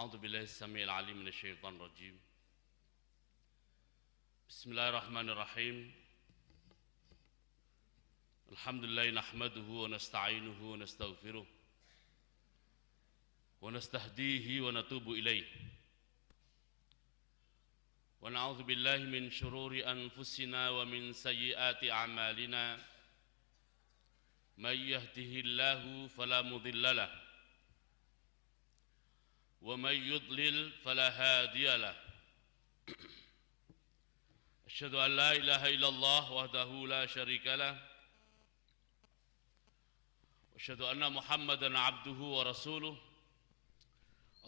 أعوذ بالله السميع العليم من الشيطان الرجيم. بسم الله الرحمن الرحيم. الحمد لله نحمده ونستعينه ونستغفره ونستهديه ونتوب إليه ونعوذ بالله من شرور أنفسنا ومن سيئات أعمالنا. من يهده الله فلا مضل له ومن يضلل فلا هادي له. أشهد أن لا إله إلا الله وحده لا شريك له وأشهد أن محمدا عبده ورسوله.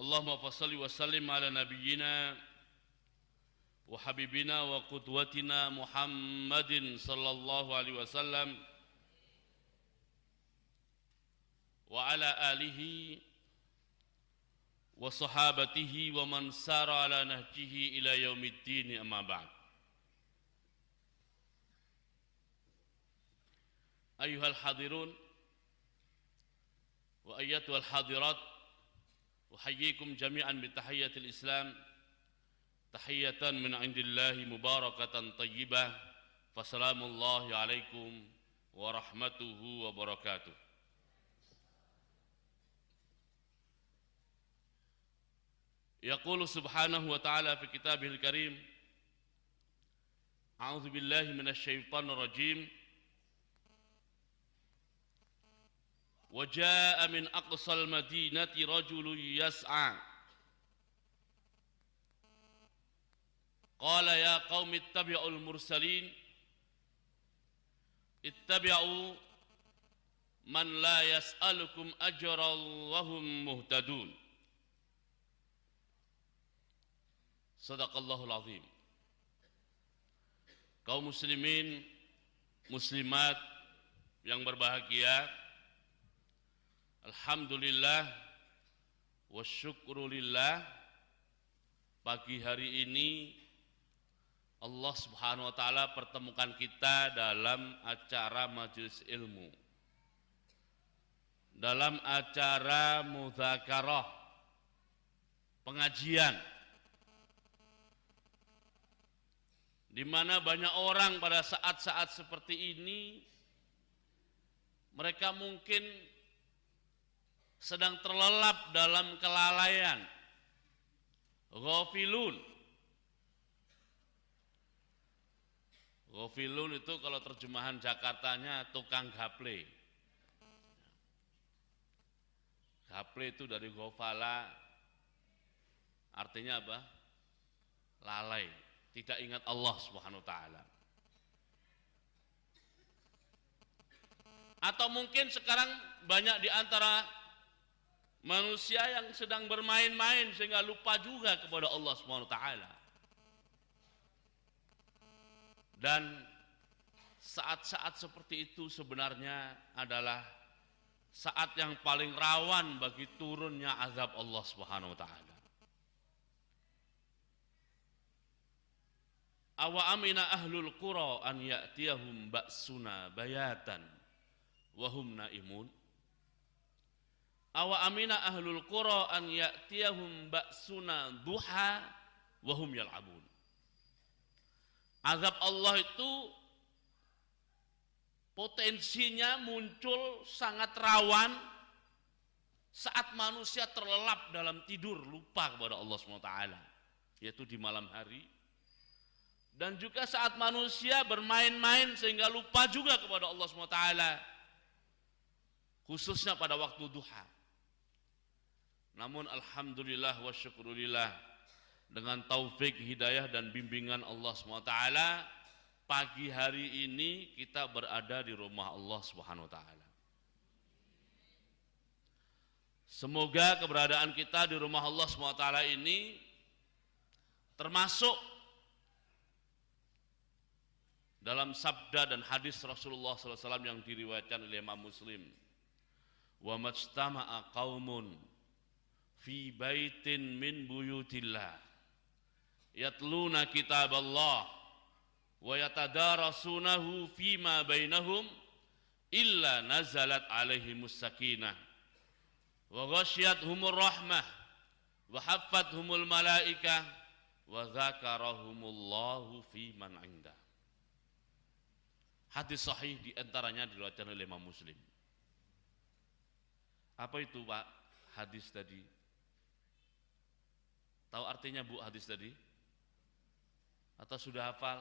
اللهم صل وسلم على نبينا وحبيبنا وقدوتنا محمد صلى الله عليه وسلم وعلى آله وصحابته ومن سار على نهجه إلى يوم الدين. أما بعد. أيها الحاضرون وأيتها الحاضرات، أحييكم جميعا بتحية الإسلام، تحية من عند الله مباركة طيبة، فسلام الله عليكم ورحمته وبركاته. يقول سبحانه وتعالى في كتابه الكريم: أعوذ بالله من الشيطان الرجيم. وجاء من أقصى المدينة رجل يسعى قال يا قوم اتبعوا المرسلين اتبعوا من لا يسألكم أجرا وهم مهتدون. Sadaqallahul azim. Kaum muslimin, muslimat yang berbahagia, alhamdulillah wa syukrulillah, pagi hari ini Allah Subhanahu wa taala pertemukan kita dalam acara majelis ilmu, dalam acara mudzakarah, pengajian, di mana banyak orang pada saat-saat seperti ini mereka mungkin sedang terlelap dalam kelalaian, ghafilun. Ghafilun itu kalau terjemahan Jakartanya tukang gaple. Gaple itu dari ghafala, artinya apa? Lalai, tidak ingat Allah Subhanahu wa taala. Atau mungkin sekarang banyak di antara manusia yang sedang bermain-main sehingga lupa juga kepada Allah Subhanahu wa taala. Dan saat-saat seperti itu sebenarnya adalah saat yang paling rawan bagi turunnya azab Allah Subhanahu wa taala. Awa amina ahlul qura an ya'tiyahum ba'suna bayatan wa hum naimun. Awa amina ahlul qura an ya'tiyahum ba'suna duha wa hum yal'abun. Azab Allah itu potensinya muncul sangat rawan saat manusia terlelap dalam tidur, lupa kepada Allah SWT, yaitu di malam hari. Dan juga saat manusia bermain-main sehingga lupa juga kepada Allah SWT, khususnya pada waktu duha. Namun alhamdulillah wa syukrulillah, dengan taufik, hidayah dan bimbingan Allah SWT, pagi hari ini kita berada di rumah Allah SWT. Semoga keberadaan kita di rumah Allah SWT ini termasuk dalam sabda dan hadis Rasulullah SAW yang diriwayatkan oleh Imam Muslim. Wa majtama'a qaumun fi baitin min buyutillah yatluna kitaballah wa yatadarasunahu fima bainahum illa nazalat alaihimus sakinah wa ghasyiyatuhumur rahmah wa haffathumul malaikah wa dzakarahumullahu fi man 'indah. Hadis sahih di antaranya diriwayatkan oleh Imam Muslim. Apa itu Pak hadis tadi? Tahu artinya Bu hadis tadi? Atau sudah hafal?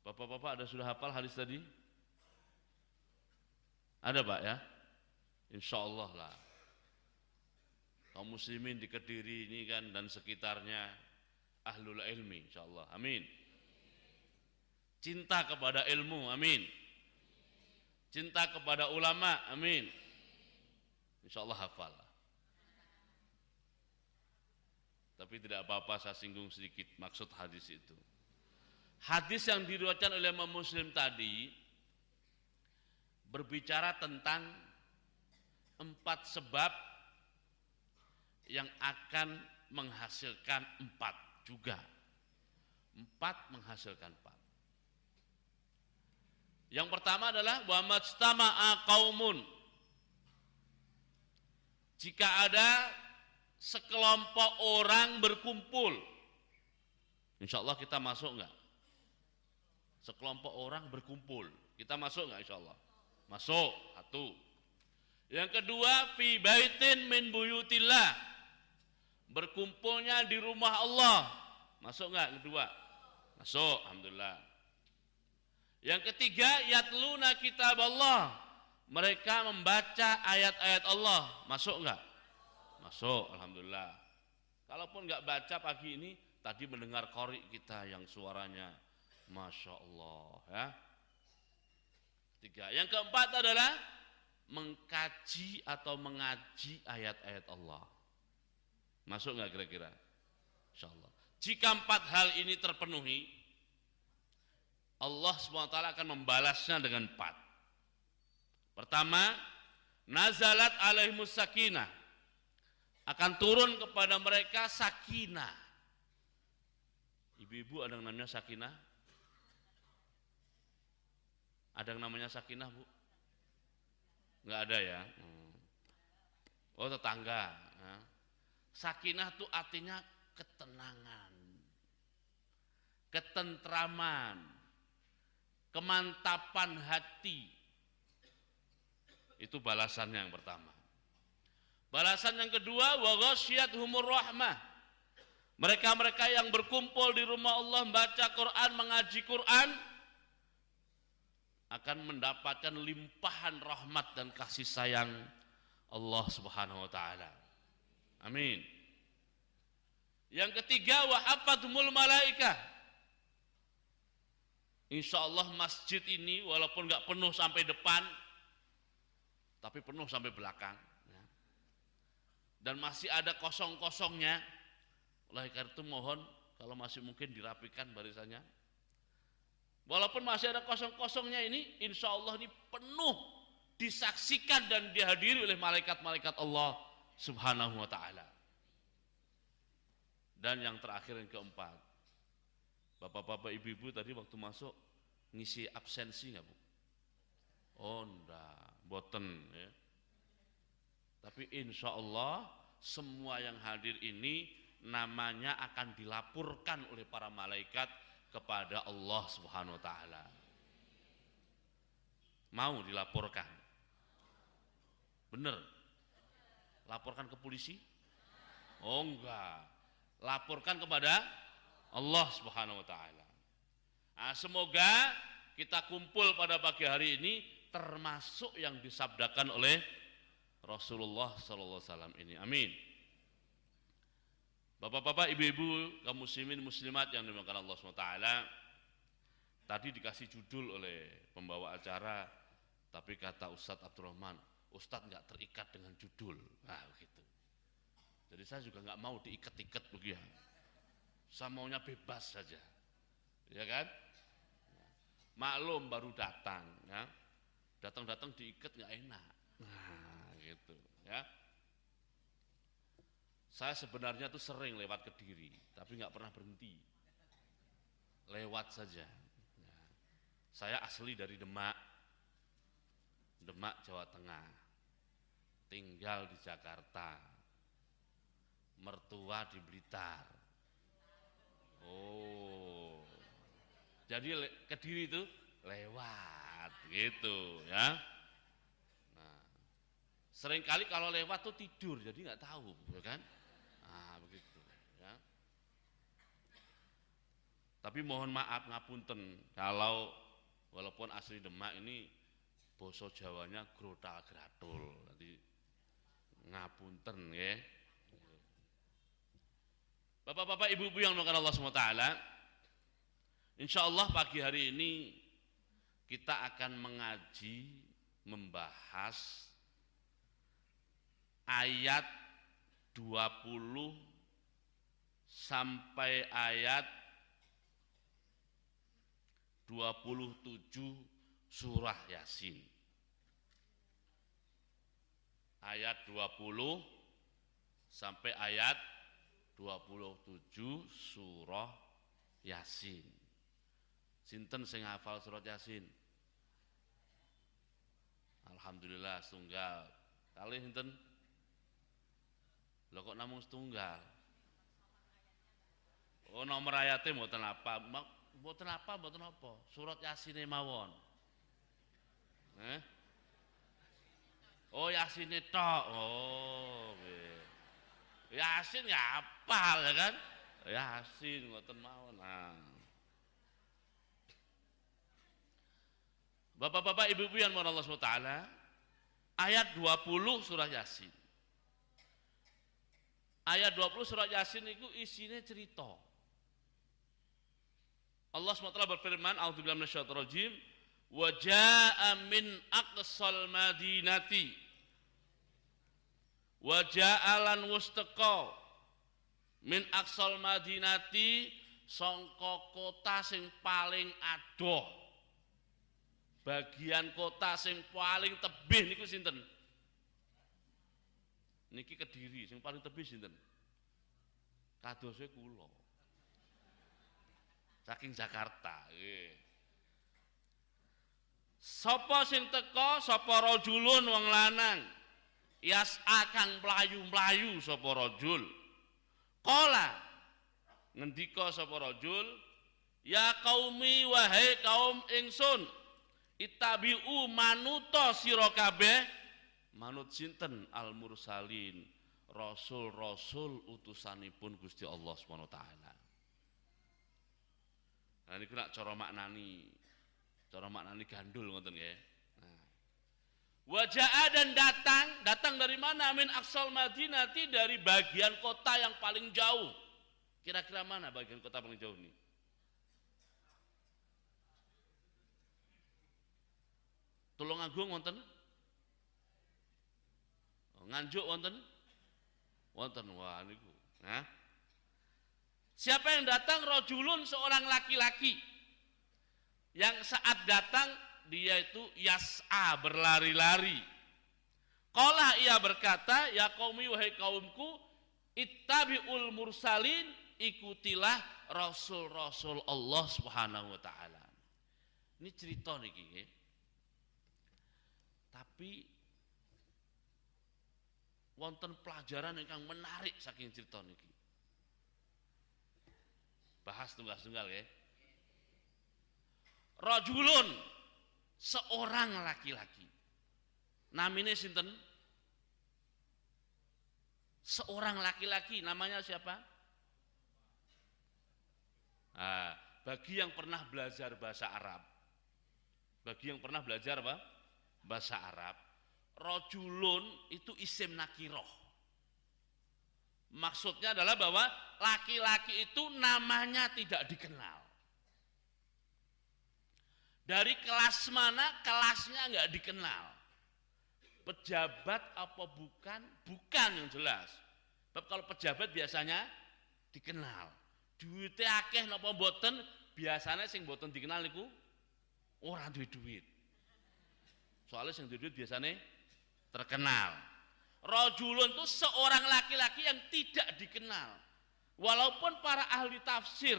Bapak-bapak ada sudah hafal hadis tadi? Ada Pak ya? Insya Allah lah. Kaum muslimin di Kediri ini kan dan sekitarnya ahlul ilmi insya Allah. Amin. Cinta kepada ilmu, amin. Cinta kepada ulama, amin. Insya Allah hafal. Tapi tidak apa-apa saya singgung sedikit maksud hadis itu. Hadis yang diriwayatkan oleh Imam Muslim tadi berbicara tentang 4 sebab yang akan menghasilkan 4 juga. 4 menghasilkan 4. Yang pertama adalah wa majtama'a qaumun. Jika ada sekelompok orang berkumpul, insya Allah kita masuk enggak? Sekelompok orang berkumpul, kita masuk enggak insya Allah? Masuk, satu. Yang kedua, fi baitin min buyutillah, berkumpulnya di rumah Allah, masuk enggak? Kedua, masuk, alhamdulillah. Yang ketiga, yatluna kitab Allah, mereka membaca ayat-ayat Allah, masuk enggak? Masuk, alhamdulillah. Kalaupun enggak baca pagi ini, tadi mendengar qori kita yang suaranya Masya Allah ya. Tiga. Yang keempat adalah mengkaji atau mengaji ayat-ayat Allah. Masuk enggak kira-kira? Insya Allah. Jika 4 hal ini terpenuhi, Allah SWT akan membalasnya dengan 4. Pertama, nazalat alaihimus sakinah, akan turun kepada mereka sakinah. Ibu-ibu ada yang namanya sakinah? Ada yang namanya sakinah Bu? Enggak ada ya? Oh tetangga. Sakinah itu artinya ketenangan, ketentraman, kemantapan hati. Itu balasannya yang pertama. Balasan yang kedua, wa ghasyiyatuhumur rahmah, mereka-mereka yang berkumpul di rumah Allah membaca Quran, mengaji Quran, akan mendapatkan limpahan rahmat dan kasih sayang Allah Subhanahu wa taala. Amin. Yang ketiga, wa haffathumul malaikah, insya Allah masjid ini walaupun enggak penuh sampai depan, tapi penuh sampai belakang, dan masih ada kosong-kosongnya. Oleh karena itu mohon kalau masih mungkin dirapikan barisannya. Walaupun masih ada kosong-kosongnya ini, insya Allah ini penuh disaksikan dan dihadiri oleh malaikat-malaikat Allah Subhanahu wa ta'ala. Dan yang terakhir, yang keempat, bapak-bapak ibu-ibu tadi waktu masuk ngisi absensi nggak Bu? Oh enggak, boten ya. Tapi insya Allah semua yang hadir ini namanya akan dilaporkan oleh para malaikat kepada Allah Subhanahu wa ta'ala. Mau dilaporkan? Bener? Laporkan ke polisi? Oh enggak. Laporkan kepada Allah Subhanahu wa ta'ala. Nah, semoga kita kumpul pada pagi hari ini termasuk yang disabdakan oleh Rasulullah sallallahu alaihi wasallam ini. Amin. Bapak-bapak, ibu-ibu, kaum muslimin muslimat yang dimuliakan Allah SWT, tadi dikasih judul oleh pembawa acara, tapi kata Ustadz Abdurrahman, Ustadz nggak terikat dengan judul. Nah begitu. Jadi saya juga nggak mau diikat-ikat begitu. Saya maunya bebas saja, ya kan? Maklum baru datang, ya. Datang-datang diikat nggak enak. Nah gitu, ya. Saya sebenarnya tuh sering lewat Kediri, tapi nggak pernah berhenti. Lewat saja. Ya. Saya asli dari Demak, Jawa Tengah. Tinggal di Jakarta. mertua di Blitar. Oh. Jadi Kediri itu lewat gitu ya. Nah, seringkali kalau lewat tuh tidur jadi nggak tahu, ya kan? Nah, begitu ya. Tapi mohon maaf ngapunten kalau walaupun asli Demak ini basa Jawanya grotal gratul. Nanti ngapunten ya. Bapak-bapak, ibu-ibu yang dimuliakan Allah SWT, insya Allah pagi hari ini kita akan mengaji, membahas ayat 20 sampai ayat 27 surah Yasin. Ayat 20 sampai ayat 27 surah Yasin. Sinten sing hafal surat Yasin? Alhamdulillah setunggal. Kalih sinten? Lho kok namung setunggal? Oh, nomor ayatnya mboten apa? Mboten apa, mboten apa? Surat Yasin mawon. Oh, Yasin tok. Oh, nggih. Yasin ya hafal ya kan? Yasin ngoten mawon. Nah. Bapak-bapak, ibu-ibu yang dimuliakan Allah SWT, ayat 20 surah Yasin. Ayat 20 surah Yasin itu isinya cerita. Allah SWT berfirman, a'udzubillahi minasyaitonir rajim, wa jaa'a min aqsal madinati wa ja'alan mustaqa min aqsal madinati, sangka kota sing paling adoh, bagian kota sing paling tebih niku sinten? Niki Kediri, sing paling tebih sinten? Kadose kula. Saking Jakarta, nggih. Sapa sing teka? Sapa rajulun wong lanang. Yas'a kang mlayu-mlayu sapa rajul. Qala ngendika sapa rajul, ya qaumi wahai kaum ingsun, ittabi'u manuta sira kabeh. Manut sinten? Al mursalin, rasul-rasul utusanipun Gusti Allah Subhanahu wa taala. Nah niku nak cara maknani gandul ngoten nggih. Nah. Waja'a dan datang dari mana? Min aqsal madinati, dari bagian kota yang paling jauh. Kira-kira mana bagian kota paling jauh nih? Tulungagung wonten? Nganjuk wonten? Wonten. Wah niku. Nah. Siapa yang datang? Rajulun, seorang laki-laki. Yang saat datang dia itu yas'a, berlari-lari. Qala, ia berkata, ya qaumi wahai kaumku, ittabi'ul mursalin, ikutilah rasul-rasul Allah Subhanahu wa taala. Ini cerita niki nggih. Tapi wonten pelajaran yang menarik saking cerita niki. Bahas tunggal-tunggal ya. Rajulun, seorang laki-laki. Namanya sinten? Seorang laki-laki, namanya siapa? Nah, bagi yang pernah belajar bahasa Arab. Bagi yang pernah belajar apa? Bahasa Arab. Rajulun itu isim nakiroh. Maksudnya adalah bahwa laki-laki itu namanya tidak dikenal. Dari kelas mana, kelasnya nggak dikenal. Pejabat apa bukan? Bukan yang jelas. Sebab kalau pejabat biasanya dikenal. Duitnya akeh napa mboten, biasanya sing mboten dikenal niku ora duwe duit. Soalnya sing duwe duit biasanya terkenal. Rajulun itu seorang laki-laki yang tidak dikenal. Walaupun para ahli tafsir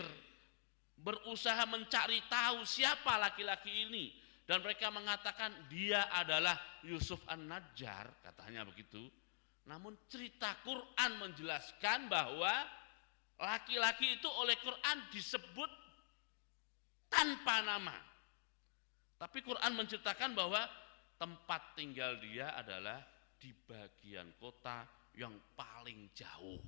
berusaha mencari tahu siapa laki-laki ini, dan mereka mengatakan dia adalah Yusuf An-Najjar, katanya begitu. Namun cerita Quran menjelaskan bahwa laki-laki itu oleh Quran disebut tanpa nama. Tapi Quran menceritakan bahwa tempat tinggal dia adalah di bagian kota yang paling jauh.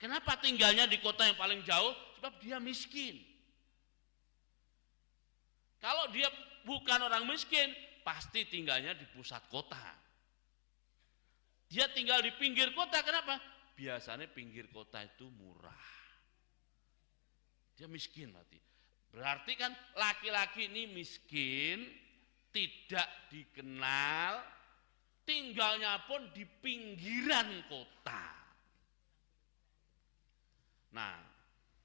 Kenapa tinggalnya di kota yang paling jauh? Sebab dia miskin. Kalau dia bukan orang miskin, pasti tinggalnya di pusat kota. Dia tinggal di pinggir kota, kenapa? Biasanya pinggir kota itu murah. Dia miskin berarti. Berarti kan laki-laki ini miskin, tidak dikenal, tinggalnya pun di pinggiran kota. Nah,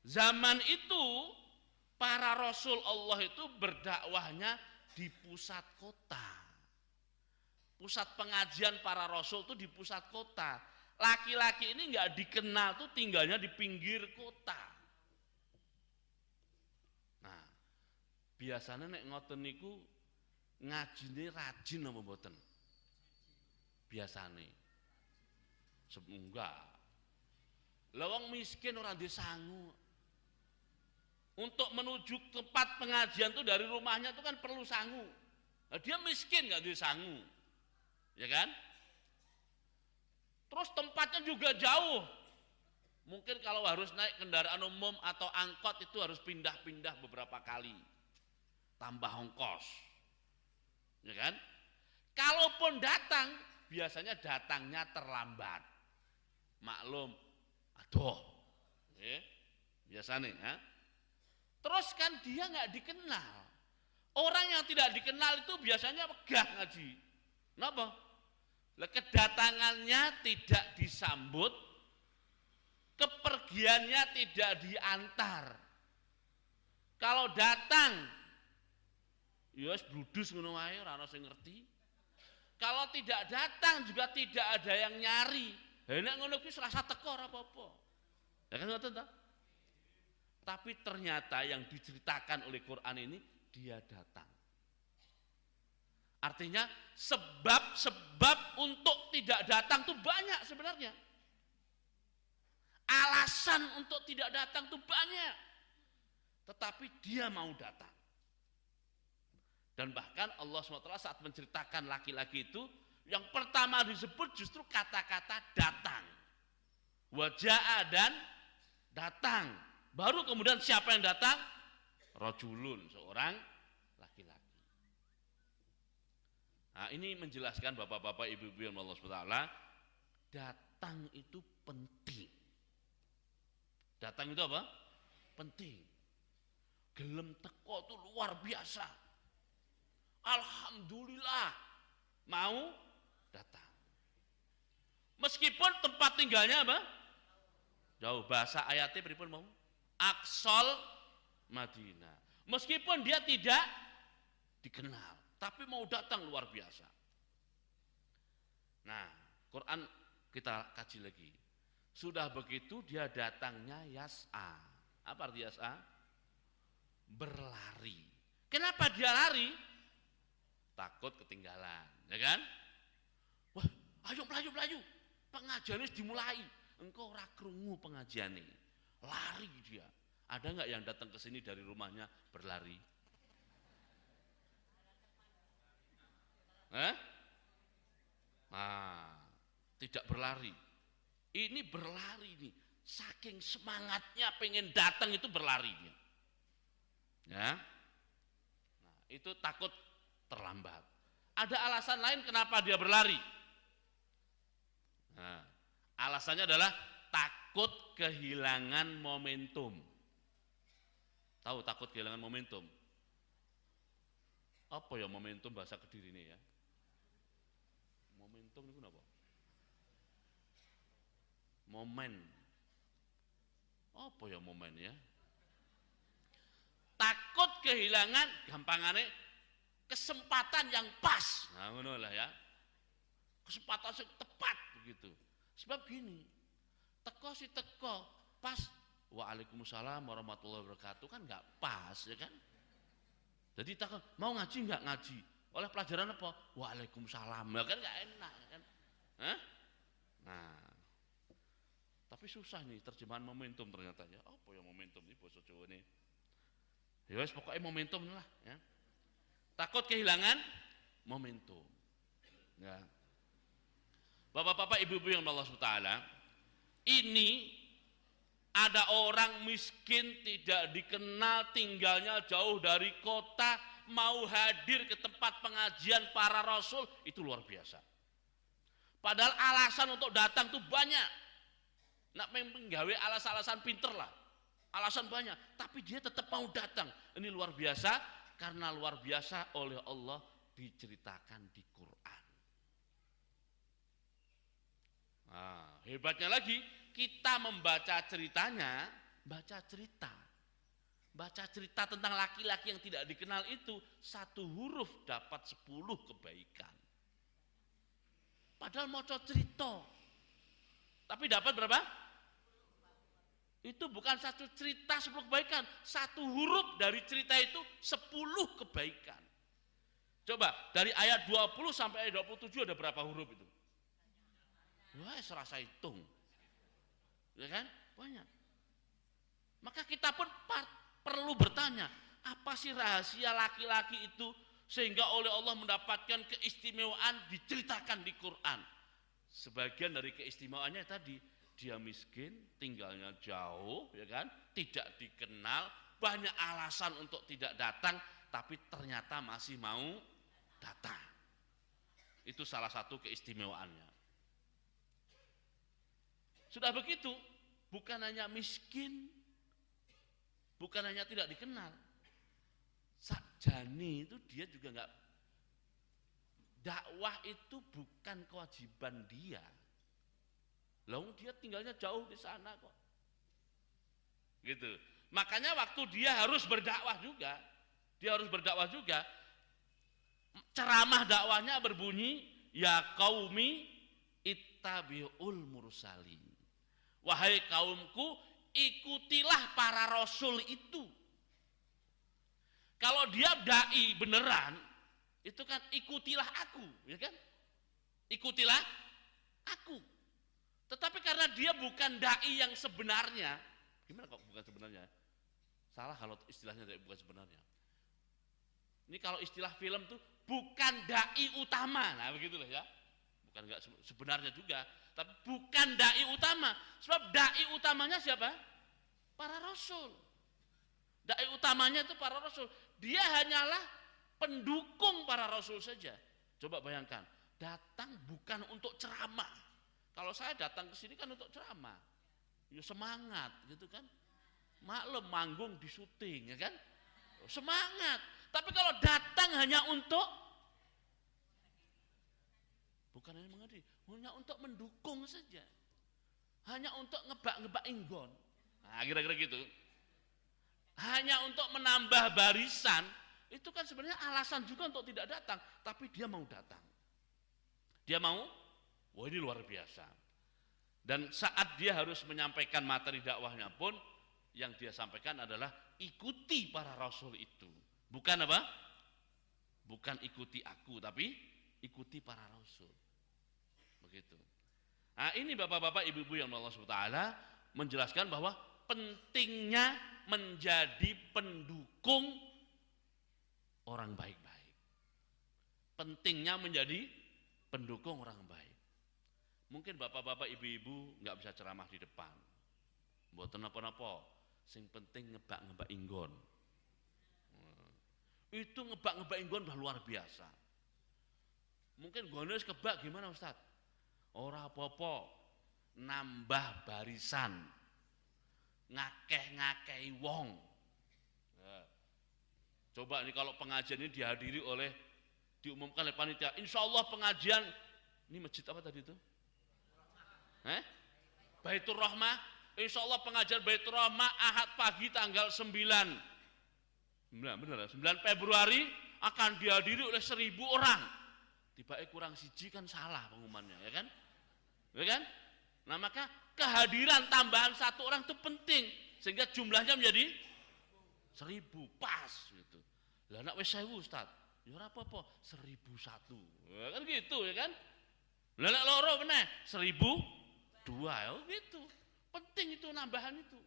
zaman itu para rasul Allah itu berdakwahnya di pusat kota. Pusat pengajian para rasul itu di pusat kota. Laki-laki ini nggak dikenal tuh tinggalnya di pinggir kota. Nah, biasanya nek ngoten niku ngajine rajin apa mboten? Biasane. Enggak. Lah wong miskin ora ndek sangu. Untuk menuju tempat pengajian tuh dari rumahnya tuh kan perlu sangu. Nah, dia miskin nggak ndek sangu. Ya kan? Terus tempatnya juga jauh. Mungkin kalau harus naik kendaraan umum atau angkot itu harus pindah-pindah beberapa kali. Tambah ongkos. Ya kan? Kalaupun datang, biasanya datangnya terlambat. Maklum, aduh. Biasanya ya. Terus kan dia nggak dikenal. Orang yang tidak dikenal itu biasanya megah ngaji. Kenapa? Kedatangannya tidak disambut, kepergiannya tidak diantar. Kalau datang, ya bludus ngono wae, ora ono sing ngerti. Kalau tidak datang juga tidak ada yang nyari. Nek ngono kuwi rasa teko ora apa-apa. Ya kan ngoten ta? Tapi ternyata yang diceritakan oleh Quran ini dia datang. Artinya sebab-sebab untuk tidak datang itu banyak sebenarnya. Alasan untuk tidak datang itu banyak. Tetapi dia mau datang. Dan bahkan Allah SWT saat menceritakan laki-laki itu, yang pertama disebut justru kata-kata datang. Waja'a dan datang. Baru kemudian siapa yang datang? Rajulun, seorang laki-laki. Nah, ini menjelaskan bapak-bapak, ibu-ibu yang Allah SWT, datang itu penting. Datang itu apa? Penting. Gelem teko itu luar biasa. Alhamdulillah mau datang. Meskipun tempat tinggalnya apa? Jauh. Bahasa ayatnya pripun mau? Aqsal Madinah. Meskipun dia tidak dikenal, tapi mau datang luar biasa. Nah, Quran kita kaji lagi. Sudah begitu dia datangnya yas'a. Apa arti yas'a? Berlari. Kenapa dia lari? Takut ketinggalan, ya kan? Wah, ayo melaju. Pengajian ini dimulai. Engkau ora krungu pengajian ini. Lari dia. Ada nggak yang datang ke sini dari rumahnya berlari? Nah, tidak berlari. Ini berlari nih. Saking semangatnya pengen datang itu berlari dia. Ya. Nah, itu takut terlambat. Ada alasan lain kenapa dia berlari? Nah, alasannya adalah takut kehilangan momentum. Tahu takut kehilangan momentum? Apa ya momentum bahasa Kediri ini ya? Momentum itu apa? Momen. Apa ya momen ya? Takut kehilangan gampangannya kesempatan yang pas. Nah, ngono lah ya. Kesempatan yang tepat begitu. Sebab gini, teko pas waalaikumsalam warahmatullahi wabarakatuh kan nggak pas ya kan. Jadi takut mau ngaji nggak ngaji oleh pelajaran apa? Waalaikumsalam ya kan nggak enak kan. Hah? Nah, tapi susah nih terjemahan momentum ternyata ya. Apa ya momentum ini bahasa Jawa ini? Ya wes pokoknya momentum lah ya. Takut kehilangan momentum. Ya. Bapak-bapak, ibu-ibu yang Allah SWT, ini ada orang miskin tidak dikenal, tinggalnya jauh dari kota, mau hadir ke tempat pengajian para rasul, itu luar biasa. Padahal alasan untuk datang tuh banyak. Nak menggawe alasan-alasan pinter lah. Alasan banyak, tapi dia tetap mau datang. Ini luar biasa, karena luar biasa oleh Allah diceritakan di Quran. Nah, hebatnya lagi, kita membaca ceritanya, baca cerita tentang laki-laki yang tidak dikenal itu, satu huruf dapat 10 kebaikan. Padahal mau cerita, tapi dapat berapa? Itu bukan satu cerita 10 kebaikan, satu huruf dari cerita itu 10 kebaikan. Coba dari ayat 20 sampai ayat 27 ada berapa huruf itu? Wah, serasa hitung. Ya kan? Banyak. Maka kita pun perlu bertanya, apa sih rahasia laki-laki itu sehingga oleh Allah mendapatkan keistimewaan diceritakan di Quran? Sebagian dari keistimewaannya tadi, dia miskin, tinggalnya jauh, ya kan? Tidak dikenal, banyak alasan untuk tidak datang, tapi ternyata masih mau datang. Itu salah satu keistimewaannya. Sudah begitu, bukan hanya miskin, bukan hanya tidak dikenal, sakjane itu dia juga enggak, dakwah itu bukan kewajiban dia. Lalu dia tinggalnya jauh di sana kok. Gitu. Makanya waktu dia harus berdakwah juga, ceramah dakwahnya berbunyi, ya qaumi ittabi'ul mursalin. Wahai kaumku, ikutilah para rasul itu. Kalau dia dai beneran, itu kan ikutilah aku, ya kan? Ikutilah aku. Tetapi karena dia bukan dai yang sebenarnya, gimana kok bukan sebenarnya? Salah kalau istilahnya bukan sebenarnya. Ini kalau istilah film tuh bukan dai utama, nah begitulah ya. Bukan enggak sebenarnya juga, tapi bukan dai utama. Sebab dai utamanya siapa? Para rasul. Dai utamanya itu para rasul. Dia hanyalah pendukung para rasul saja. Coba bayangkan, datang bukan untuk ceramah. Kalau saya datang ke sini kan untuk ceramah, ya semangat gitu kan, maklum manggung di syuting ya kan, semangat. Tapi kalau datang hanya untuk, bukan hanya mengerti, hanya untuk mendukung saja, hanya untuk ngebak inggon, nah kira-kira gitu, hanya untuk menambah barisan, itu kan sebenarnya alasan juga untuk tidak datang. Tapi dia mau datang, dia mau. Wah, ini luar biasa. Dan saat dia harus menyampaikan materi dakwahnya pun, yang dia sampaikan adalah ikuti para rasul itu. Bukan apa? Bukan ikuti aku, tapi ikuti para rasul. Begitu. Nah, ini bapak-bapak, ibu-ibu yang Allah SWT menjelaskan bahwa pentingnya menjadi pendukung orang baik-baik. Pentingnya menjadi pendukung orang baik. Mungkin bapak-bapak, ibu-ibu nggak bisa ceramah di depan, mboten napa-napa, sing penting ngebak inggon. Itu ngebak inggon udah luar biasa. Mungkin gone wis kebak gimana Ustaz? Ora apa-apa, nambah barisan, ngakeh-ngakehi wong. Nah, coba nih kalau pengajian ini dihadiri oleh, diumumkan oleh panitia, insya Allah pengajian, ini masjid apa tadi itu? Baitur Rahmah, insya Allah pengajian Baitur Rahmah Ahad pagi tanggal 9 Februari akan dihadiri oleh 1.000 orang. Tiba-tiba kurang siji kan salah pengumumannya, ya kan? Ya kan? Nah, maka kehadiran tambahan satu orang itu penting sehingga jumlahnya menjadi 1.000 pas gitu. Lah nek wis 1.000 Ustaz, ya ora apa-apa, 1.001. Ya kan gitu, ya kan? Lelek loro meneh 1.002 ya gitu. Penting itu nambahan itu.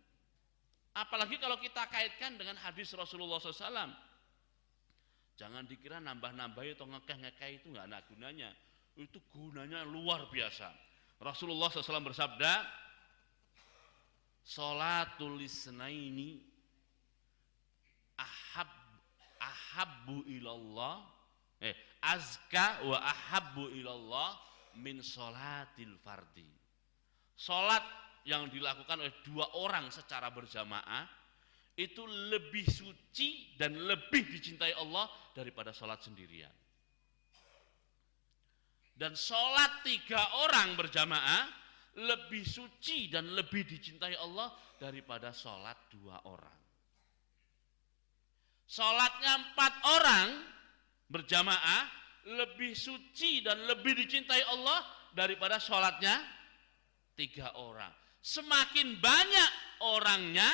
Apalagi kalau kita kaitkan dengan hadis Rasulullah SAW. Jangan dikira nambah-nambah atau ngekeh-ngekeh itu nggak ada gunanya. Itu gunanya luar biasa. Rasulullah SAW bersabda, Sholatul isnaini ahabbu ilallah azka wa ahabbu ilallah min sholatil fardi. Sholat yang dilakukan oleh dua orang secara berjamaah itu lebih suci dan lebih dicintai Allah daripada sholat sendirian. Dan sholat 3 orang berjamaah lebih suci dan lebih dicintai Allah daripada sholat 2 orang. Sholatnya 4 orang berjamaah lebih suci dan lebih dicintai Allah daripada sholatnya 3 orang. Semakin banyak orangnya,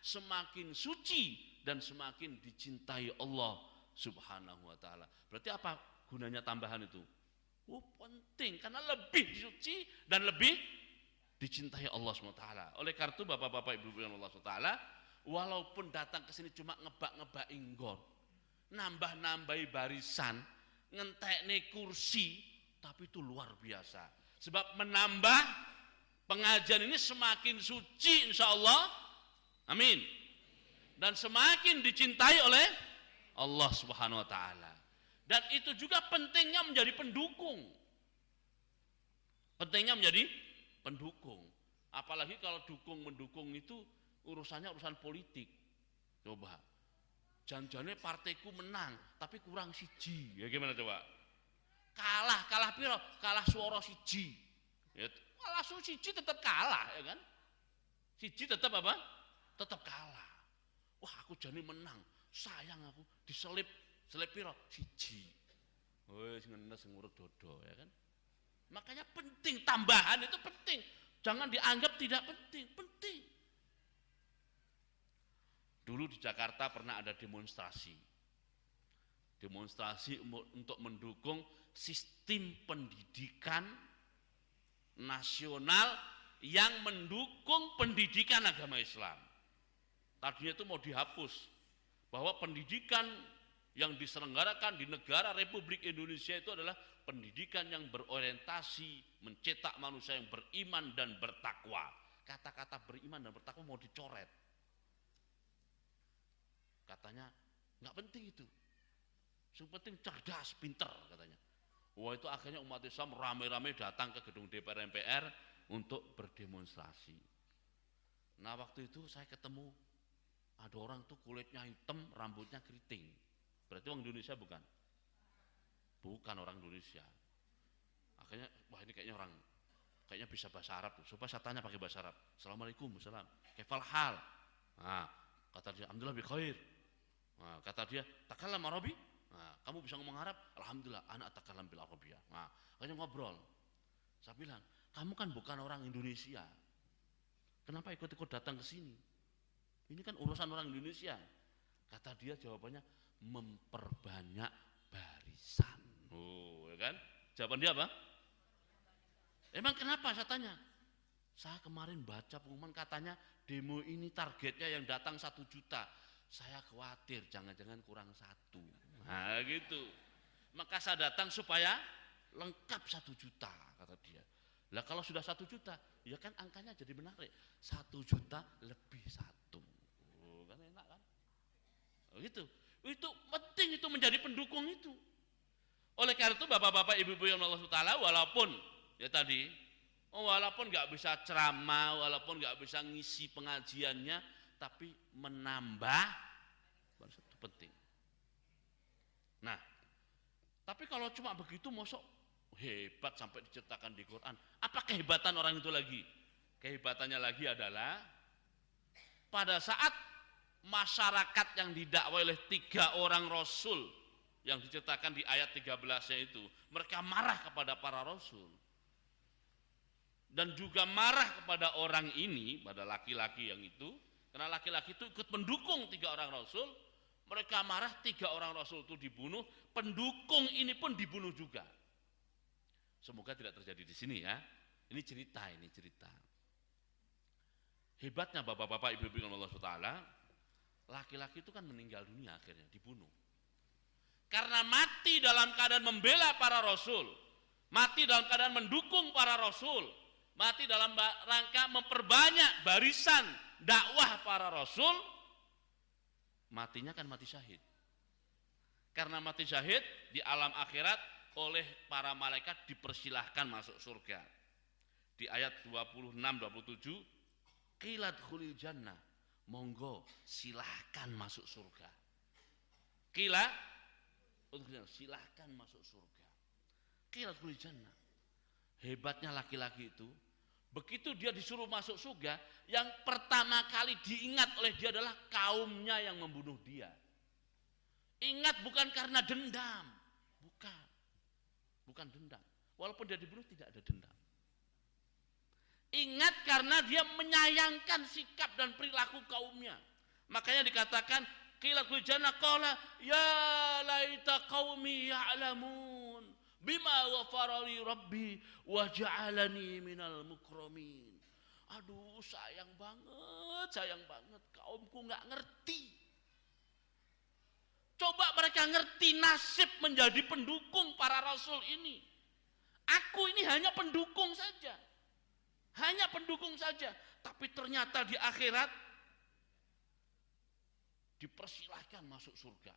semakin suci dan semakin dicintai Allah Subhanahu wa ta'ala. Berarti apa gunanya tambahan itu? Penting, karena lebih suci dan lebih dicintai Allah SWT. Oleh karena itu bapak-bapak ibu-ibu yang Allah SWT, walaupun datang ke sini cuma ngebak-ngebak inggon, nambah-nambahi barisan, ngentekne kursi, tapi itu luar biasa. Sebab menambah pengajian ini semakin suci insya Allah, amin. Dan semakin dicintai oleh Allah Subhanahu wa ta'ala. Dan itu juga pentingnya menjadi pendukung. Pentingnya menjadi pendukung. Apalagi kalau mendukung itu urusannya urusan politik. Coba. Janjane partaiku menang, tapi kurang siji. Ya gimana coba? Kalah piro? Kalah suara siji. Ya, kalah suara siji tetap kalah, ya kan? Siji tetap apa? Tetap kalah. Wah, aku jane menang. Sayang aku diselip piro? Siji. Wes ngenes ngurut dodo, ya kan? Makanya penting, tambahan itu penting. Jangan dianggap tidak penting, penting. Dulu di Jakarta pernah ada demonstrasi. Demonstrasi untuk mendukung sistem pendidikan nasional yang mendukung pendidikan agama Islam. Tadinya itu mau dihapus. Bahwa pendidikan yang diselenggarakan di negara Republik Indonesia itu adalah pendidikan yang berorientasi mencetak manusia yang beriman dan bertakwa. Kata-kata beriman dan bertakwa mau dicoret. Katanya nggak penting itu. Yang penting cerdas, pinter katanya. Wah, itu akhirnya umat Islam ramai-ramai datang ke gedung DPR MPR untuk berdemonstrasi. Nah, waktu itu saya ketemu ada orang tuh kulitnya hitam, rambutnya keriting. Berarti orang Indonesia bukan? Bukan orang Indonesia. Akhirnya, wah ini kayaknya bisa bahasa Arab tuh. Supaya saya tanya pakai bahasa Arab. Assalamualaikum, salam. Kaifal hal? Nah, kata dia, alhamdulillah bi khair. Nah, kata dia, takallam Arabi? Nah, kamu bisa ngomong Arab? Alhamdulillah, anak takallam bil Arabiyah. Nah, akhirnya ngobrol. Saya bilang, kamu kan bukan orang Indonesia. Kenapa ikut-ikut datang ke sini? Ini kan urusan orang Indonesia. Kata dia jawabannya, memperbanyak barisan. Oh, ya kan? Jawaban dia apa? Emang kenapa saya tanya? Saya kemarin baca pengumuman katanya demo ini targetnya yang datang 1 juta. Saya khawatir jangan-jangan kurang 1. Nah gitu. Maka saya datang supaya lengkap 1 juta kata dia. Lah kalau sudah 1 juta, ya kan angkanya jadi menarik. 1 juta lebih 1. Oh, kan enak kan? Oh, gitu. Itu penting itu menjadi pendukung itu. Oleh karena itu bapak-bapak ibu-ibu yang Allah Ta'ala walaupun ya tadi walaupun nggak bisa ceramah, walaupun nggak bisa ngisi pengajiannya, tapi menambah itu penting. Nah, tapi kalau cuma begitu mosok hebat sampai diceritakan di Quran. Apa kehebatan orang itu lagi? Kehebatannya lagi adalah pada saat masyarakat yang didakwai oleh 3 orang rasul yang diceritakan di ayat 13-nya itu, mereka marah kepada para rasul dan juga marah kepada orang ini, pada laki-laki yang itu, karena laki-laki itu ikut mendukung 3 orang rasul. Mereka marah, 3 orang rasul itu dibunuh, pendukung ini pun dibunuh juga. Semoga tidak terjadi di sini ya. Ini cerita. Hebatnya bapak-bapak, ibu-ibu yang Allah SWT, laki-laki itu kan meninggal dunia akhirnya, dibunuh. Karena mati dalam keadaan membela para rasul, mati dalam keadaan mendukung para rasul, mati dalam rangka memperbanyak barisan dakwah para rasul, matinya kan mati syahid. Karena mati syahid di alam akhirat oleh para malaikat dipersilahkan masuk surga. Di ayat 26-27, qilat khulil jannah, monggo silahkan masuk surga. Qila, silahkan masuk surga. Qilat khulil jannah. Hebatnya laki-laki itu, begitu dia disuruh masuk surga, yang pertama kali diingat oleh dia adalah kaumnya yang membunuh dia. Ingat bukan karena dendam, bukan dendam. Walaupun dia dibunuh tidak ada dendam. Ingat karena dia menyayangkan sikap dan perilaku kaumnya. Makanya dikatakan qila fil jannah qala ya laita qaumi ya'lamun bima ghafara li rabbi wa ja'alani minal mukramin. Aduh, sayang banget kaumku nggak ngerti. Coba mereka ngerti nasib menjadi pendukung para rasul ini. Aku ini hanya pendukung saja. Tapi ternyata di akhirat dipersilahkan masuk surga.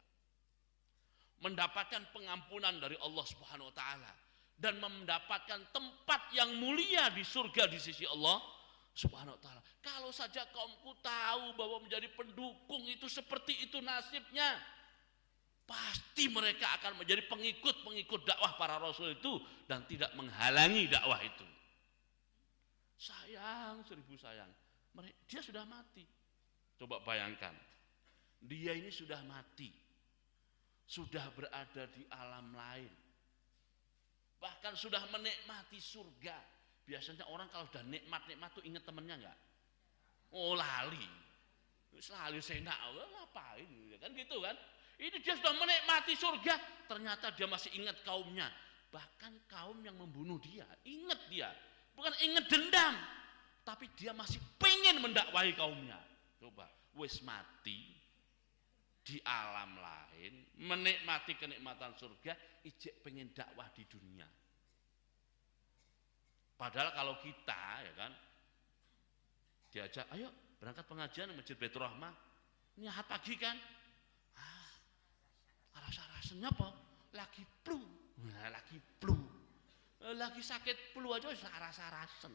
Mendapatkan pengampunan dari Allah Subhanahu wa taala dan mendapatkan tempat yang mulia di surga di sisi Allah Subhanahu wa taala. Kalau saja kaumku tahu bahwa menjadi pendukung itu seperti itu nasibnya, pasti mereka akan menjadi pengikut dakwah para rasul itu dan tidak menghalangi dakwah itu. Sayang, seribu sayang, dia sudah mati. Coba bayangkan, dia ini sudah mati, sudah berada di alam lain, bahkan sudah menikmati surga. Biasanya orang kalau sudah nikmat tuh ingat temennya enggak? Oh, lali senak, ngapain? Kan gitu kan? Ini dia sudah menikmati surga, ternyata dia masih ingat kaumnya. Bahkan kaum yang membunuh dia, ingat dia. Bukan ingat dendam, tapi dia masih pengen mendakwahi kaumnya. Coba, wis mati di alam lain, menikmati kenikmatan surga, ijek pengen dakwah di dunia. Padahal kalau kita, ya kan, diajak, ayo berangkat pengajian Masjid Baitur Rahmah, ini ahad pagi kan, rasa-rasanya apa? Lagi flu, lagi sakit flu aja rasa-rasen.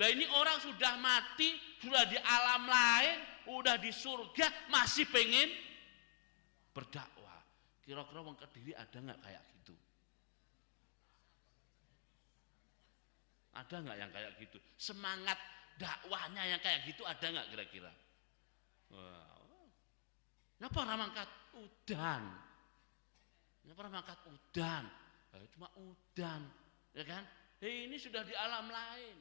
Lah ini orang sudah mati, sudah di alam lain, udah di surga, masih pengen berdakwah. Kira-kira wong Kediri ada nggak kayak gitu? Ada nggak yang kayak gitu? Semangat dakwahnya yang kayak gitu ada nggak kira-kira? Kenapa orang mangkat udan? Cuma udan, ya kan? Ini sudah di alam lain,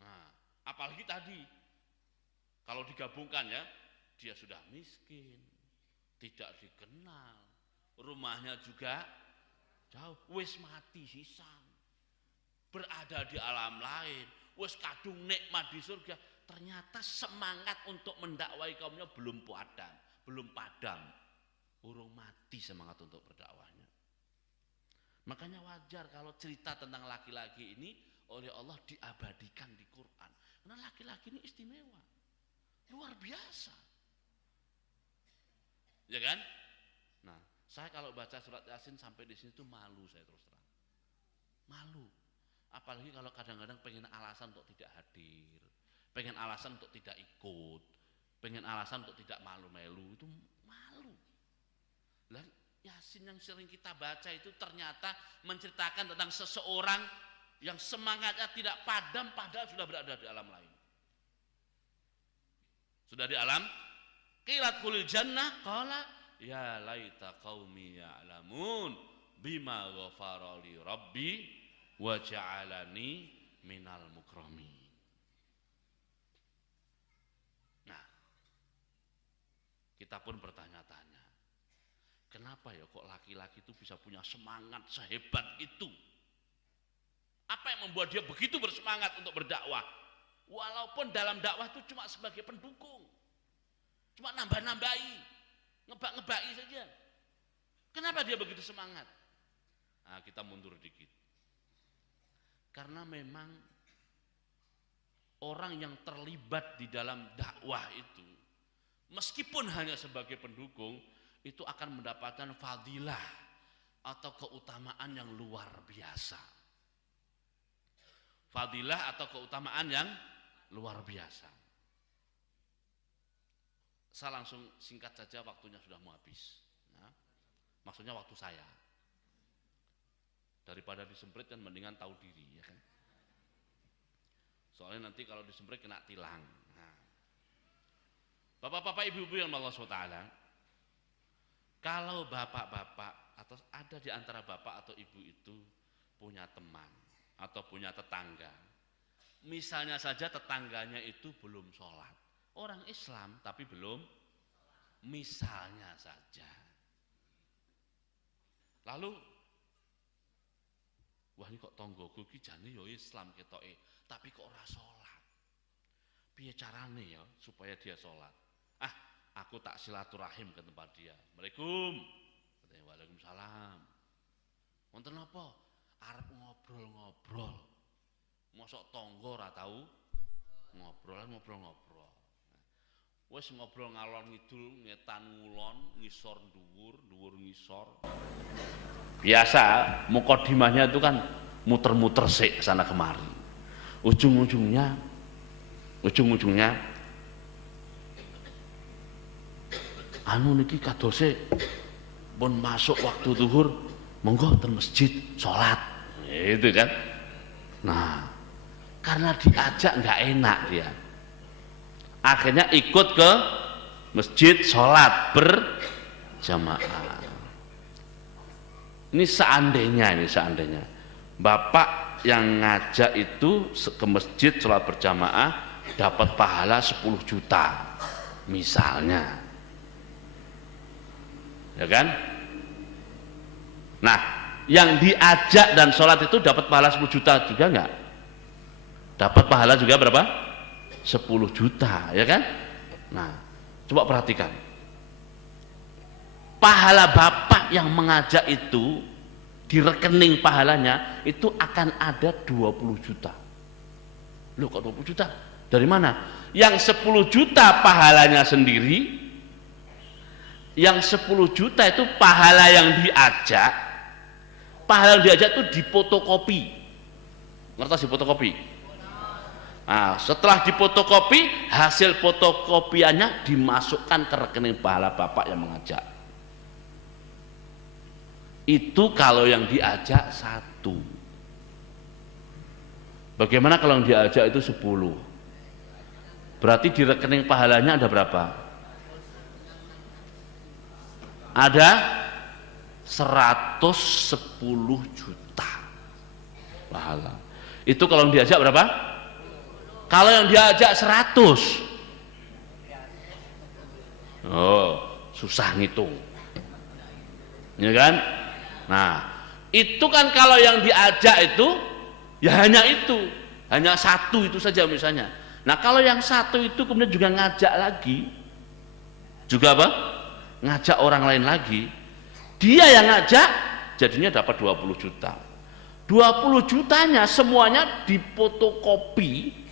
Nah, apalagi tadi, kalau digabungkan ya, dia sudah miskin, tidak dikenal, rumahnya juga jauh, wis mati sisan, berada di alam lain, wis kadung nikmat di surga. Ternyata semangat untuk mendakwai kaumnya belum padam, urung mati semangat untuk berdakwahnya. Makanya wajar kalau cerita tentang laki-laki ini oleh Allah diabadikan di Quran. Karena laki-laki ini istimewa, luar biasa, ya kan? Nah, saya kalau baca surat Yasin sampai di sini tuh malu, saya terus terang, malu. Apalagi kalau kadang-kadang pengen alasan untuk tidak hadir, pengen alasan untuk tidak ikut, pengen alasan untuk tidak malu-malu, itu malu. Lah, Yasin yang sering kita baca itu ternyata menceritakan tentang seseorang yang semangatnya tidak padam padahal sudah berada di alam lain. Sudah di alam, qilat khulil jannah qala ya laita qaumi ya'lamun bima ghafara li rabbi wa ja'alani minal mukramin. Nah, kita pun bertanya-tanya, kenapa ya kok laki-laki itu bisa punya semangat sehebat itu? Apa yang membuat dia begitu bersemangat untuk berdakwah? Walaupun dalam dakwah itu cuma sebagai pendukung, cuma nambah-nambahi, ngebak-ngebaki saja. Kenapa dia begitu semangat? Nah, kita mundur dikit. Karena memang orang yang terlibat di dalam dakwah itu, meskipun hanya sebagai pendukung, itu akan mendapatkan fadilah atau keutamaan yang luar biasa. Fadilah atau keutamaan yang luar biasa. Saya langsung singkat saja, waktunya sudah mau habis. Nah, maksudnya waktu saya. Daripada disemprit kan mendingan tahu diri, ya kan? Soalnya nanti kalau disemprit kena tilang. Nah, bapak-bapak, ibu-ibu yang Allah SWT, kalau bapak-bapak atau ada di antara bapak atau ibu itu punya teman atau punya tetangga, misalnya saja tetangganya itu belum sholat, orang Islam tapi belum, misalnya saja. Lalu, wah ini kok tonggoku iki jane ya Islam ketoke, tapi kok ora sholat. Piye carane ya supaya dia sholat? Ah, aku tak silaturahim ke tempat dia. Assalamualaikum. Katanya waalaikumsalam. Wonten apa? Arep ngobrol-ngobrol. Mosok tonggo ora tahu ngobrol. Wis ngobrol ngalor ngidul, ngetan ngulon, ngisor dhuwur, dhuwur ngisor. Biasa mukadimahnya itu kan muter-muter sik sana kemari. Ujung-ujungnya anu niki kadose pun masuk waktu zuhur, monggo ten masjid salat. Itu kan. Nah, karena diajak nggak enak dia. Akhirnya ikut ke masjid sholat berjamaah. Ini seandainya bapak yang ngajak itu ke masjid sholat berjamaah dapat pahala 10 juta misalnya, ya kan? Nah, yang diajak dan sholat itu dapat pahala 10 juta juga enggak? Dapat pahala juga berapa? 10 juta, ya kan? Nah, coba perhatikan. Pahala bapak yang mengajak itu, di rekening pahalanya, itu akan ada 20 juta. Loh kok 20 juta? Dari mana? Yang 10 juta pahalanya sendiri, yang 10 juta itu pahala yang diajak. Pahala yang diajak itu dipotokopi. Ngerti dipotokopi? Nah, setelah dipotokopi, hasil fotokopiannya dimasukkan ke rekening pahala bapak yang mengajak. Itu kalau yang diajak 1. Bagaimana kalau yang diajak itu 10? Berarti di rekening pahalanya ada berapa? Ada 110 juta pahala. Itu kalau yang diajak berapa? Kalau yang diajak 100, oh susah ngitung, ya kan? Nah, itu kan kalau yang diajak itu ya hanya itu, hanya 1 itu saja misalnya. Nah, kalau yang 1 itu kemudian juga ngajak lagi, juga apa? Ngajak orang lain lagi, dia yang ngajak jadinya dapat 20 juta. 20 jutanya semuanya difotokopi.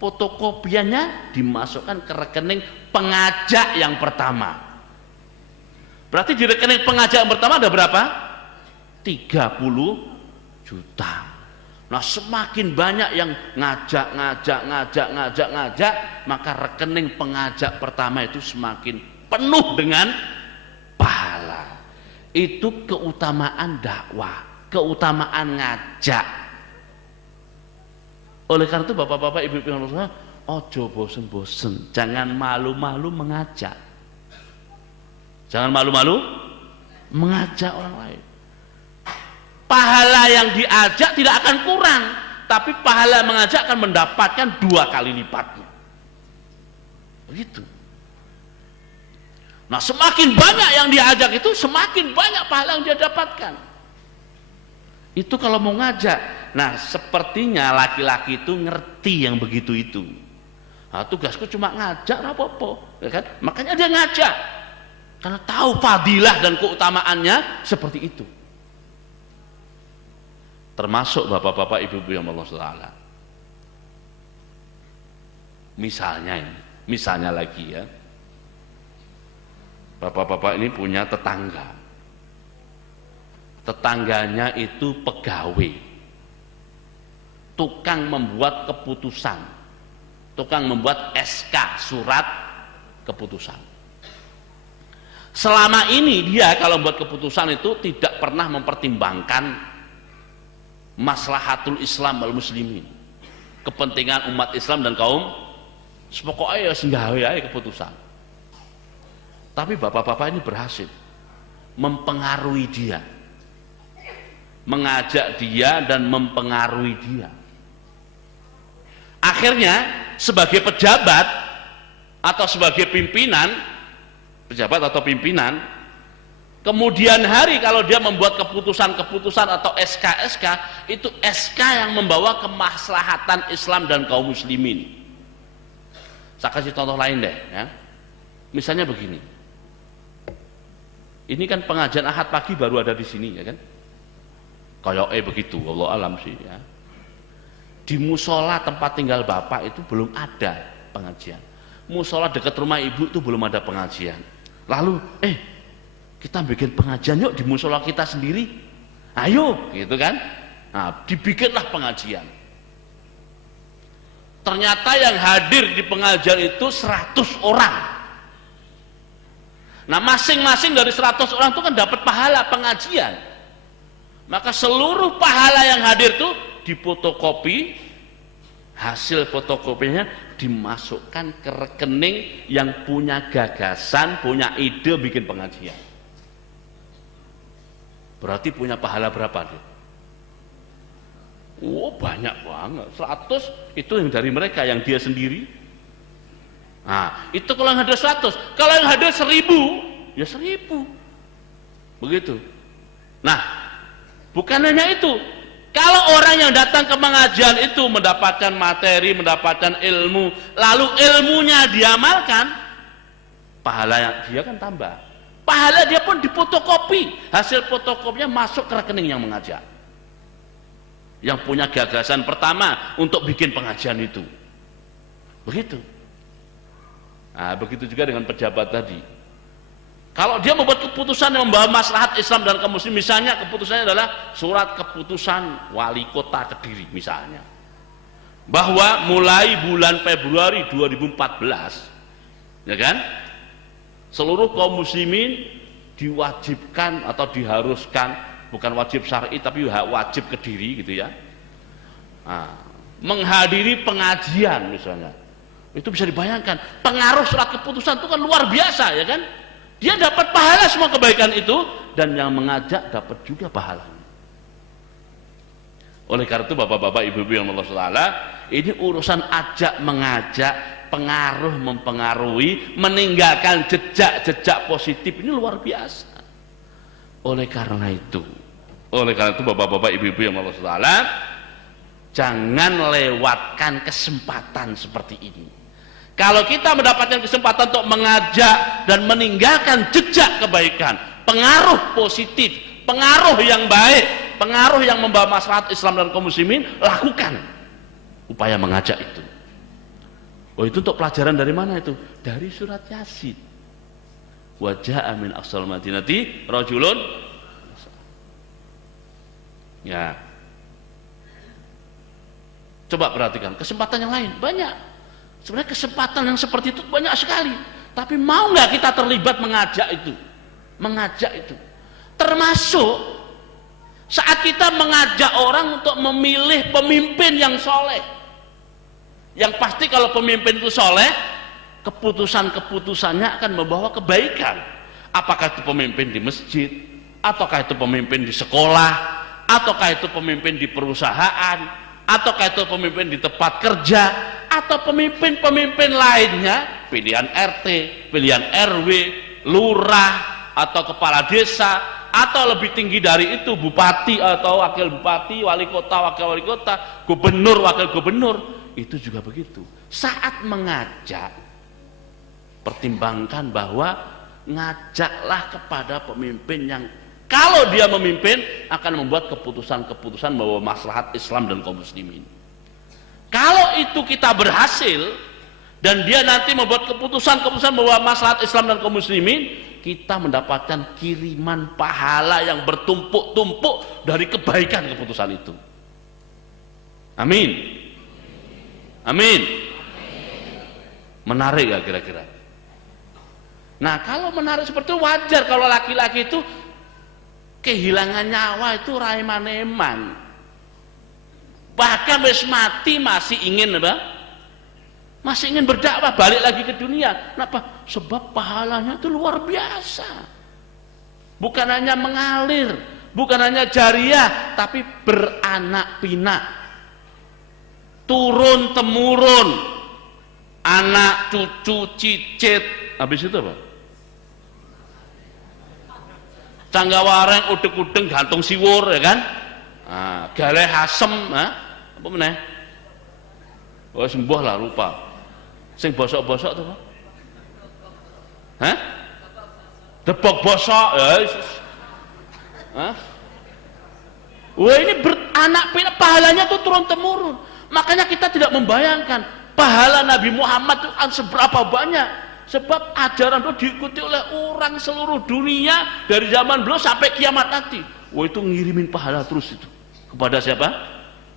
Fotokopiannya dimasukkan ke rekening pengajak yang pertama. Berarti di rekening pengajak yang pertama ada berapa? 30 juta. Nah, semakin banyak yang ngajak, maka rekening pengajak pertama itu semakin penuh dengan pahala. Itu keutamaan dakwah, keutamaan ngajak. Oleh karena itu bapak-bapak, ibu-ibu yang Allah, ojo bosen-bosen, jangan malu-malu mengajak. Jangan malu-malu mengajak orang lain. Pahala yang diajak tidak akan kurang, tapi pahala mengajak akan mendapatkan 2 kali lipatnya. Begitu. Nah, semakin banyak yang diajak itu, semakin banyak pahala yang dia dapatkan. Itu kalau mau ngajak. Nah, sepertinya laki-laki itu ngerti yang begitu itu. Nah, tugasku cuma ngajak, apa-apa, ya kan? Makanya dia ngajak, karena tahu fadilah dan keutamaannya seperti itu. Termasuk bapak-bapak, ibu-ibu yang Allah Taala. Misalnya lagi ya, bapak-bapak ini punya tetangganya itu pegawai, tukang membuat keputusan, tukang membuat SK, surat keputusan. Selama ini dia kalau membuat keputusan itu tidak pernah mempertimbangkan maslahatul Islam wal muslimin, kepentingan umat Islam dan kaum, pokoknya ya senggawe aja keputusan. Tapi bapak-bapak ini berhasil mempengaruhi dia, mengajak dia dan mempengaruhi dia. Akhirnya sebagai pejabat atau sebagai pimpinan, pejabat atau pimpinan, kemudian hari kalau dia membuat keputusan-keputusan atau SK-SK, itu SK yang membawa kemaslahatan Islam dan kaum muslimin. Saya kasih contoh lain deh ya. Misalnya begini. Ini kan pengajian Ahad pagi baru ada di sini ya kan. Kayak begitu, Allah alam sih ya. Di musola tempat tinggal bapak itu belum ada pengajian. Musola dekat rumah ibu itu belum ada pengajian. Lalu kita bikin pengajian yuk di musola kita sendiri. Ayo gitu kan. Nah, dibikinlah pengajian. Ternyata yang hadir di pengajian itu 100 orang. Nah, masing-masing dari 100 orang itu kan dapat pahala pengajian. Maka seluruh pahala yang hadir itu difotokopi, hasil fotokopinya dimasukkan ke rekening yang punya gagasan, punya ide bikin pengajian. Berarti punya pahala berapa dia? Oh, banyak banget. 100 itu yang dari mereka, yang dia sendiri. Nah, itu kalau yang hadir 100, kalau yang hadir 1000, ya 1000. Begitu. Nah, bukan hanya itu. Kalau orang yang datang ke pengajian itu mendapatkan materi, mendapatkan ilmu, lalu ilmunya diamalkan, pahala dia kan tambah. Pahala dia pun difotokopi, hasil fotokopinya masuk ke rekening yang mengajak, yang punya gagasan pertama untuk bikin pengajian itu. Begitu. Nah, begitu juga dengan pejabat tadi. Kalau dia membuat keputusan yang membawa maslahat Islam dan kaum muslim, misalnya keputusannya adalah surat keputusan wali kota Kediri misalnya, bahwa mulai bulan Februari 2014, ya kan, seluruh kaum muslimin diwajibkan atau diharuskan, bukan wajib syar'i tapi wajib Kediri gitu ya, menghadiri pengajian misalnya. Itu bisa dibayangkan pengaruh surat keputusan itu kan luar biasa ya kan. Dia dapat pahala semua kebaikan itu, dan yang mengajak dapat juga pahalanya. Oleh karena itu bapak-bapak, ibu-ibu yang Allah Taala, ini urusan ajak mengajak, pengaruh mempengaruhi, meninggalkan jejak-jejak positif, ini luar biasa. Oleh karena itu bapak-bapak, ibu-ibu yang Allah Taala, jangan lewatkan kesempatan seperti ini. Kalau kita mendapatkan kesempatan untuk mengajak dan meninggalkan jejak kebaikan, pengaruh positif, pengaruh yang baik, pengaruh yang membawa maslahat Islam dan kaum muslimin, lakukan upaya mengajak itu. Oh, itu untuk pelajaran dari mana itu? Dari surat Yasin. Wa jaa'a min aqsal madinati rajulun. Ya. Coba perhatikan kesempatan yang lain banyak. Sebenarnya kesempatan yang seperti itu banyak sekali, tapi mau nggak kita terlibat mengajak itu? Mengajak itu termasuk saat kita mengajak orang untuk memilih pemimpin yang soleh. Yang pasti kalau pemimpin itu soleh, keputusan-keputusannya akan membawa kebaikan. Apakah itu pemimpin di masjid, ataukah itu pemimpin di sekolah, ataukah itu pemimpin di perusahaan, ataukah itu pemimpin di tempat kerja, atau pemimpin-pemimpin lainnya, pilihan RT, pilihan RW, lurah atau kepala desa, atau lebih tinggi dari itu bupati atau wakil bupati, wali kota, wakil wali kota, gubernur, wakil gubernur, itu juga begitu. Saat mengajak, pertimbangkan bahwa ngajaklah kepada pemimpin yang kalau dia memimpin akan membuat keputusan-keputusan bahwa maslahat Islam dan kaum muslimin. Kalau itu kita berhasil dan dia nanti membuat keputusan-keputusan bahwa maslahat Islam dan kaum muslimin, kita mendapatkan kiriman pahala yang bertumpuk-tumpuk dari kebaikan keputusan itu. Amin. Amin. Menarik ya kira-kira. Nah, kalau menarik seperti itu wajar kalau laki-laki itu kehilangan nyawa itu raiman-eman. Bahkan wis mati masih ingin apa? Masih ingin berdakwah, balik lagi ke dunia. Kenapa? Sebab pahalanya itu luar biasa. Bukan hanya mengalir, bukan hanya jariah, tapi beranak pinak. Turun temurun. Anak, cucu, cicit. Habis itu apa? Canggawareng, udeg-udeg, gantung siwur, ya kan? Nah, galeh asem, apa meneh? Oh, sembuh lah lupa. Sing bosok-bosok tuh, hah? Debok bosok, ya. Hah? Wah, ini beranak pinak, pahalanya tuh turun temurun. Makanya kita tidak membayangkan pahala Nabi Muhammad itu kan seberapa banyak. Sebab ajaran itu diikuti oleh orang seluruh dunia dari zaman beliau sampai kiamat nanti. Wah, itu ngirimin pahala terus itu kepada siapa?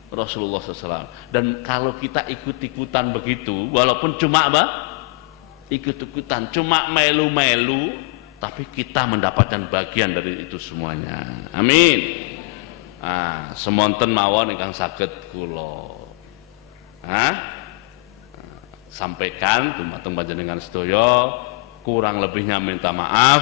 Rasulullah SAW. Dan kalau kita ikut-ikutan begitu, walaupun cuma apa? Ikut-ikutan, cuma melu-melu, tapi kita mendapatkan bagian dari itu semuanya. Amin. Nah, semonten mawon ingkang saged kula sampaikan dumateng panjenengan sedaya, kurang lebihnya minta maaf.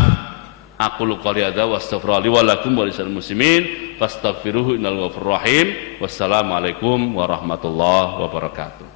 Aku qouli hadza wa astaghfirullahi wa lakum wa lisal muslimin fastaghfiruhu innal ghafurur rahim. Wassalamualaikum warahmatullahi wabarakatuh.